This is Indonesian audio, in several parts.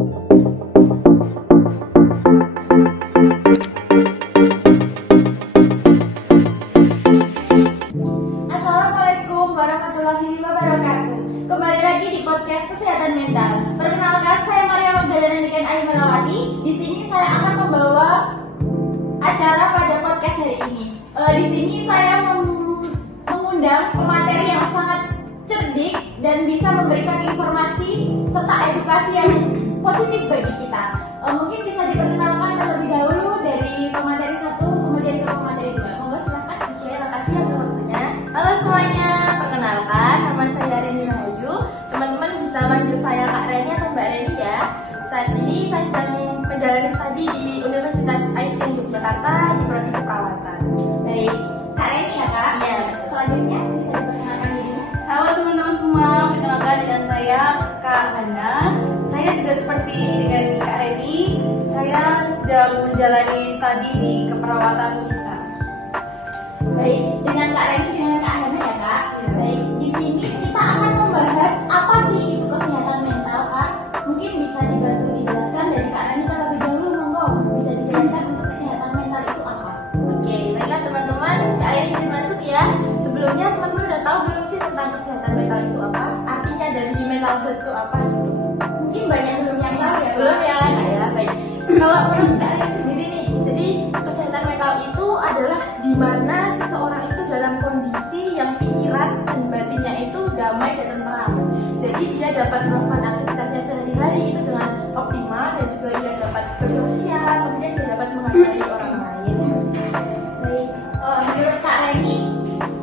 Assalamualaikum warahmatullahi wabarakatuh. Kembali lagi di podcast Kesehatan Mental. Perkenalkan, saya Maria Magdalena Niken Ayu Melawati. Di sini saya akan membawa acara pada podcast hari ini. Di sini saya mengundang pemateri yang sangat cerdik dan bisa memberikan informasi serta edukasi yang positif bagi kita. Mungkin bisa diperkenalkan terlebih dahulu dari pemateri 1 kemudian ke pemateri 2. Monggo silakan. Oke, makasih atas waktunya. Halo semuanya, perkenalkan nama saya Reni Rahayu. Teman-teman bisa manggil saya Kak Reni atau Mbak Reni ya. Saat ini saya sedang menjalani studi di Universitas ISIN Yogyakarta di Prodi Keperawatan. Baik, Kak Reni ya Kak? Iya. Selanjutnya bisa diperkenalkan dirinya. Halo teman-teman semua, perkenalkan dengan saya Kak Hana. Saya juga seperti dengan Kak Reni, saya sedang menjalani studi di Keperawatan UNISA. Baik, dengan Kak Reni dengan Kak Hana ya Kak. Baik, di sini kita akan membahas apa sih itu kesehatan mental Kak. Mungkin bisa dibantu dijelaskan dari Kak Reni terlebih dahulu, monggo. Bisa dijelaskan untuk kesehatan mental itu apa? Oke, baiklah teman-teman, Kak Reni izin masuk ya. Sebelumnya teman-teman udah tahu belum sih tentang kesehatan mental itu apa? Artinya dari mental health itu apa gitu? Mungkin banyak belum yang tahu ya Kak. Belum ya, nah ya, baik. Kalau menurut Kak Reni sendiri nih, jadi kesehatan mental itu adalah di mana seseorang itu dalam kondisi yang pikiran dan batinnya itu damai dan tenteram. Jadi dia dapat melakukan aktivitasnya sehari-hari itu dengan optimal dan juga dia dapat bersosial, kemudian dia dapat menghargai orang lain. Baik, menurut Kak Reni,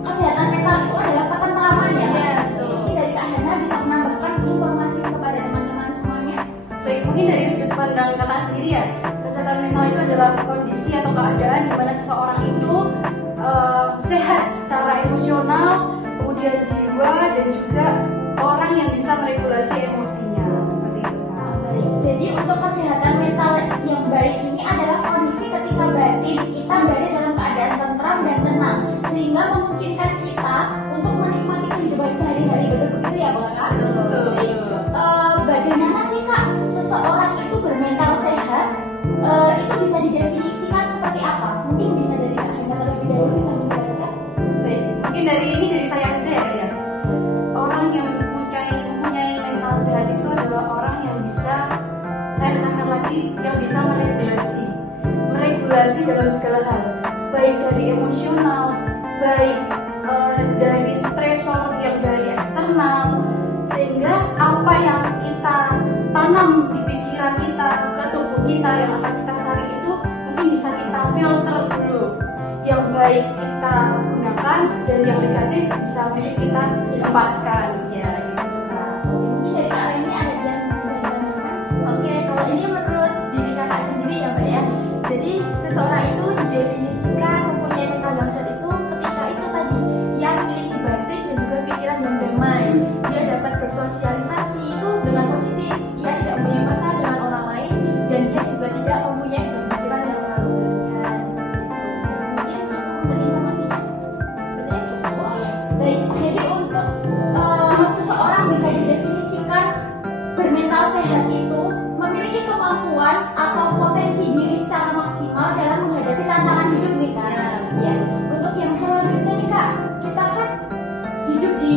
kesehatan mental itu adalah ketentraman ya Kak? Iya, betul. Mungkin dari Kak Hana bisa menambahkan informasi kepada teman-teman semuanya. Baik, mungkin dari sudut pandang kakak sendiri ya, kesehatan mental itu adalah kondisi atau keadaan di mana seseorang itu sehat secara emosional, kemudian jiwa dan juga orang yang bisa meregulasi emosinya. Seperti itu. Baik, jadi untuk kesehatan mental yang baik ini adalah kondisi ketika batin kita berada dalam keadaan tentram dan tenang, sehingga memungkinkan kita untuk menikmati kehidupan sehari-hari. Betul begitu ya Kak? Betul. Baik. Bagaimana sih Kak seseorang itu bermental sehat? Itu bisa didefinisikan seperti apa? Mungkin bisa dari Kak Hana terlebih dahulu bisa menjelaskan. Baik, mungkin dari saya aja ya. Orang yang mempunyai mental sehat itu adalah orang yang bisa, saya katakan lagi, yang bisa meregulasi dalam segala hal, baik dari emosional, baik dari stresor yang dari eksternal, sehingga apa yang kita tanam di pikiran kita, ke tubuh kita yang akan kita saring itu mungkin bisa kita filter dulu. Yang baik kita gunakan dan yang negatif bisa mungkin kita lepaskan ya gitu Kak. Mungkin dari Kak Reni ada yang bisa ditambahkan? Oke, kalau ini menurut diri kakak sendiri ya Mbak ya. Jadi seseorang itu didefinisikan mempunyai mental yang sehat itu ketika itu tadi yang memiliki batin dan juga pikiran yang damai. Dia dapat bersosialisasi itu dengan positif. Dia tidak mempunyai masalah dengan orang lain dan dia juga tidak mempunyai pikiran yang terlalu berlebihan. Mungkin cukup untuk informasinya. Sebenarnya cukup. Oh ya, baik. Jadi untuk seseorang bisa didefinisikan bermental sehat itu memiliki kemampuan atau potensi diri secara maksimal dalam menghadapi tantangan hidup nih Kak. Ya. Untuk yang selanjutnya nih Kak, kita kan hidup di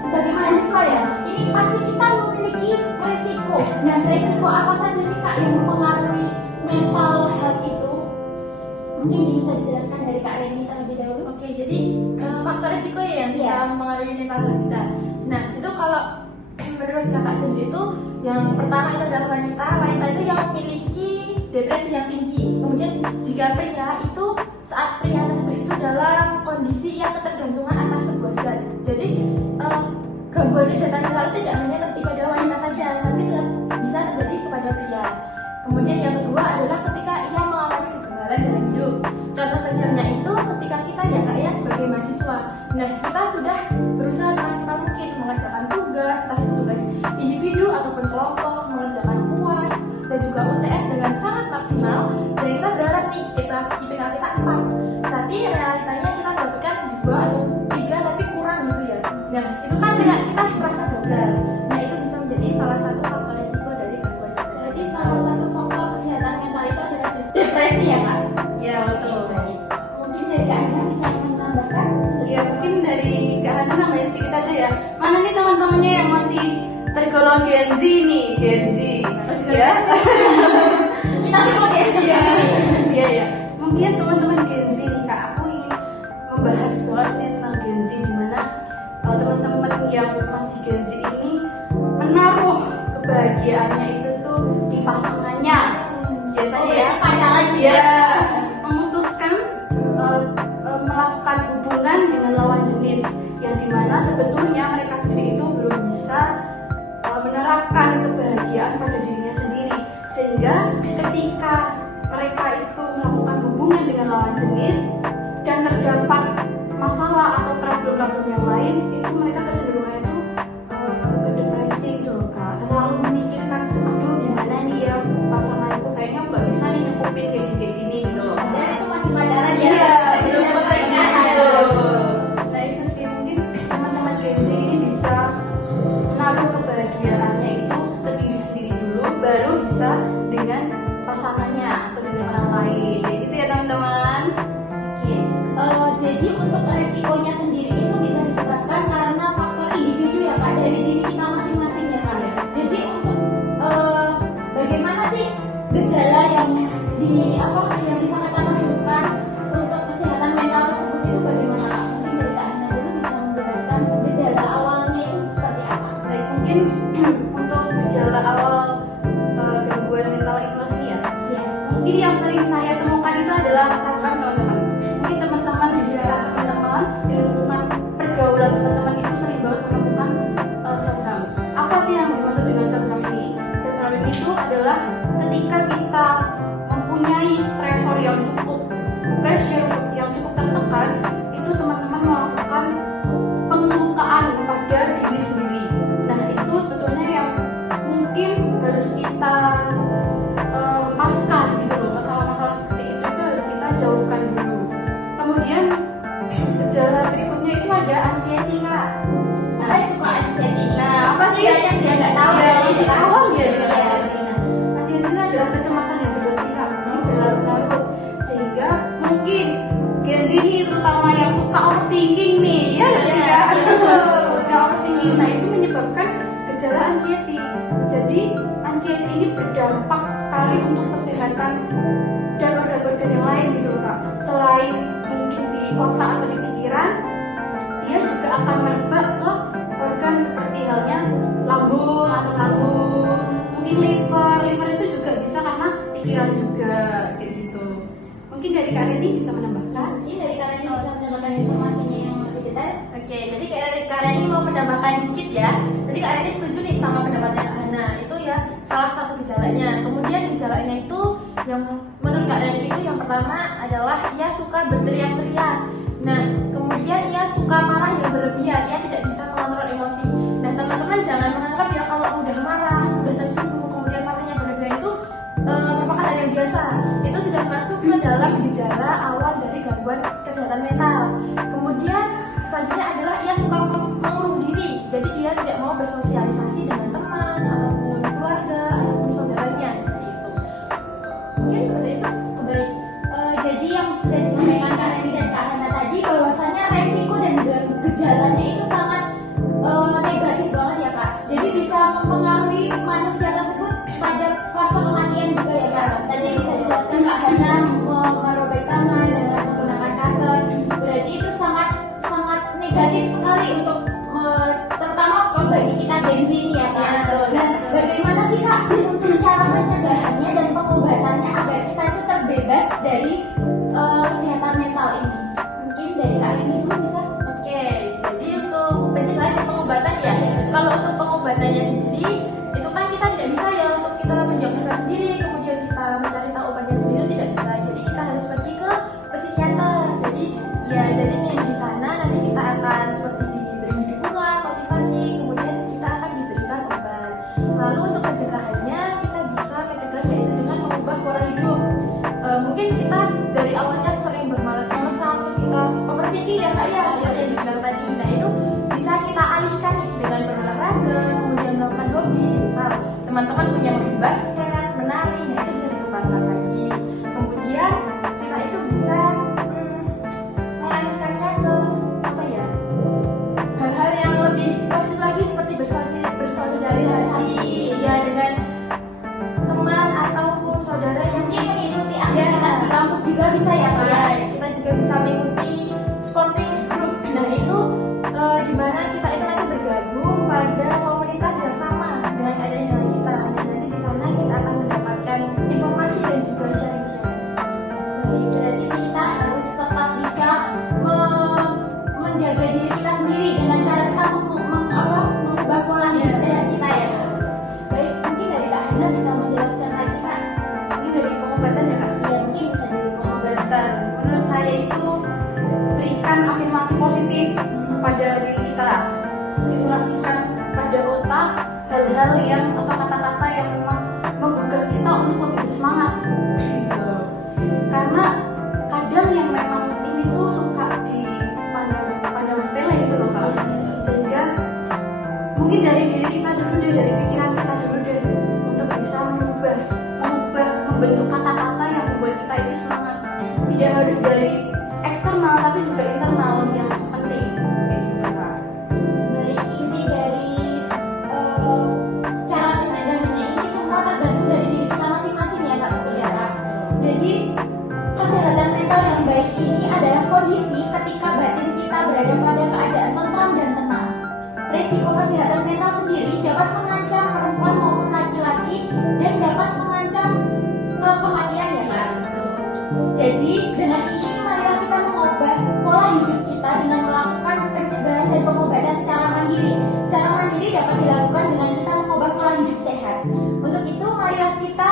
sebagai mahasiswa ya. Ini pasti kita memiliki resiko. Nah, resiko apa saja sih Kak yang mempengaruhi mental health itu? Mungkin bisa dijelaskan dari Kak Reni terlebih dahulu. Oke, jadi faktor risiko ya yang bisa Iya. mempengaruhi mental health kita. Nah, itu kalau menurut kakak sendiri itu yang pertama itu adalah wanita itu yang memiliki depresi yang tinggi. Kemudian jika pria itu saat pria tersebut itu dalam kondisi yang ketergantungan atas sebuah zat. Jadi gangguan kesehatan mental itu tidak hanya terjadi pada wanita saja, tapi bisa terjadi kepada pria. Kemudian yang kedua adalah ketika ia mengalami kegagalan dalam hidup. Contoh kecilnya itu ketika kita ya Kak ya sebagai mahasiswa. Nah, kita sudah berusaha semaksimal mungkin mengerjakan tugas, entah itu tugas individu ataupun kelompok, mengerjakan UAS dan juga UTS dengan sangat maksimal. Dan kita berharap nih IPK kita 4. Tapi realitanya kita dapatkan 2 atau 3 tapi kurang gitu ya. Nah, itu kan kita merasa gagal. Nah, itu bisa menjadi salah satu faktor risiko dari Kemudian teman-teman Gen Z nih Kak, aku ingin membahas banget nih tentang Gen Z, dimana teman-teman yang masih Gen Z ini menaruh kebahagiaannya itu tuh di pasangannya. Biasanya ya pacaran dia memutuskan melakukan hubungan dengan lawan jenis, yang dimana sebetulnya mereka sendiri itu belum bisa menerapkan kebahagiaan pada dirinya sendiri, sehingga ketika mereka itu melakukan hubungan dengan lawan jenis dan terdapat masalah atau problem-problem yang lain, itu mereka kecenderungannya itu ke depresi gitu loh Kak, terlalu memikirkan aduh gimana nih ya pasanganku, kayaknya nggak bisa nih nyukupin kayak gini gitu loh. Dan itu masih pacaran ya? Iya, belum betul. pacaran. Nah itu sih, mungkin teman-teman Gen Z ini bisa menaruh kebahagiaannya itu ke diri sendiri dulu, baru bisa dengan pasangannya atau dengan orang lain. Kayak gitu ya teman-teman. Oke, jadi untuk resikonya sendiri itu bisa disebabkan karena faktor individu ya Kak, dari diri kita masing-masing ya Kak. Jadi untuk bagaimana sih gejala yang bisa kita menunjukkan untuk kesehatan mental tersebut itu bagaimana Kak? Mungkin dari Kak Hana dulu bisa menjelaskan gejala awalnya itu seperti apa? Baik, mungkin untuk gejala awal gangguan mental illness ini ya, Ya. mungkin yang sering saya temukan itu adalah self-harm teman-teman. Mungkin teman-teman di sekitar teman-teman, di lingkungan pergaulan teman-teman itu sering banget menemukan self-harm. Apa sih yang dimaksud dengan self-harm ini? Self-harm ini itu adalah ketika kita mempunyai stresor yang cukup, pressure yang cukup tertekan, itu teman-teman melakukan pengelukaan pada diri sendiri. Nah itu sebetulnya yang mungkin harus kita lepaskan gitu loh. Masalah-masalah seperti itu harus kita jauhkan dulu. Kemudian gejala berikutnya itu ada anxiety Kak. Apa itu Kak anxiety? Nah apa sih yang dia nggak tahu ya, ya? masih awam ya. Iya. Anxiety itu adalah kecemasan yang berlebihan, jadi berlarut-larut, sehingga mungkin Gen Z ini terutama yang suka overthinking nih, ya nggak sih ya? Suka overthinking, nah itu menyebabkan gejala anxiety. Jadi anxiety ini berdampak sekali untuk kesehatan dan organ-organ yang lain gitu loh Kak. Selain mungkin di otak atau di pikiran, dia juga akan merebak ke organ seperti halnya lambung, asam lambung, mungkin liver itu juga bisa karena pikiran juga kayak gitu. Mungkin dari Kak Reni bisa menambahkan. Mungkin dari Kak Reni bisa mendapatkan informasinya yang lebih detail. Oke, jadi Kak Reni mau menambahkan dikit ya. Jadi Kak Reni setuju nih sama pendapatnya Kak Hana. Itu ya salah satu gejalanya. Kemudian gejalanya itu yang menurut Kak Reni itu yang pertama adalah ia suka berteriak-teriak. Nah, kemudian ia suka marah yang berlebihan. Ia tidak bisa mengontrol emosi. Nah, teman-teman jangan menganggap ya kalau udah marah, udah tersinggung, kemudian marahnya berlebihan itu merupakan hal yang biasa. Itu sudah masuk ke dalam gejala awal dari gangguan kesehatan mental. Kemudian selanjutnya adalah ia suka mengurung diri, jadi dia tidak mau bersosialisasi dengan teman ataupun keluarga ataupun saudaranya seperti itu. Mungkin seperti itu. Baik, jadi yang sudah disampaikan Kak Reni dan Kak Hana tadi bahwasanya resiko dan gejalanya itu sangat negatif banget ya Kak. Jadi bisa mempengaruhi manusia tersebut pada fase kematian juga ya Kak. Tadi bisa dijelaskan Kak Hana merobek tangan dengan menggunakan cutter. Berarti itu sangat negatif sekali untuk terutama bagi kita Gen Z ini ya Kak. Nah, bagaimana sih Kak untuk cara pencegahannya dan pengobatannya agar kita itu terbebas dari kesehatan mental ini? Mungkin dari Kak Reni dulu bisa. Oke, jadi untuk pencegahan dan pengobatan ya, kalau untuk pengobatannya sendiri itu kan kita tidak bisa ya untuk kita mendiagnosa sendiri, kemudian kita mencari tahu obatnya sendiri tidak bisa. Jadi kita harus pergi ke psikiater. Jadi nih di sana nanti kita akan seperti diberi dukungan, motivasi, kemudian kita akan diberikan obat. Lalu untuk pencegahannya kita bisa mencegah yaitu dengan mengubah pola hidup. Mungkin kita dari awalnya sering bermalas-malasan, terus kita overthinking ya Kak ya, seperti yang dibilang tadi. Nah itu bisa kita alihkan nih dengan berolahraga, kemudian melakukan hobi. Misal teman-teman punya hobi basket, menari, nah itu bisa dikembangkan lagi. Kemudian kita itu bisa melanjutkannya ke apa ya, hal-hal yang lebih positif lagi seperti bersosialisasi ya dengan teman ataupun saudara yang Mungkin mengikuti aktivitas di kampus juga bisa ya Kak. hal-hal yang atau kata-kata yang memang menggugah kita untuk lebih bersemangat gitu. Karena kadang yang memang ini tuh suka dipandang sepele gitu loh Kak. Sehingga mungkin dari diri kita dulu deh, dari pikiran kita dulu deh, untuk bisa mengubah membentuk kata-kata yang membuat kita itu semangat. Tidak harus dari eksternal tapi juga internal yang penting kayak gitu Kak. Dari inti dari cara pencegahannya ini semua tergantung dari diri kita masing-masing ya Kak Mutiara. Jadi kesehatan mental yang baik ini adalah kondisi ketika batin kita berada pada keadaan tentram dan tenang. Resiko kesehatan mental sendiri dapat mengancam perempuan maupun laki-laki dan dapat mengancam kematian ya Kak. Jadi dengan ini marilah kita mengubah pola hidup kita dengan melakukan pencegahan dan pengobatan secara mandiri. Secara mandiri dapat dilakukan dengan kita mengubah pola hidup sehat. Untuk itu marilah kita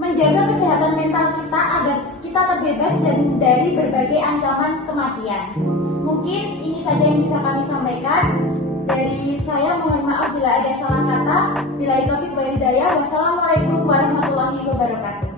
menjaga kesehatan mental kita agar kita terbebas dari berbagai ancaman kematian. Mungkin ini saja yang bisa kami sampaikan. Dari saya mohon maaf bila ada salah kata. Bila itu taufik wal hidayah. Wassalamualaikum warahmatullahi wabarakatuh.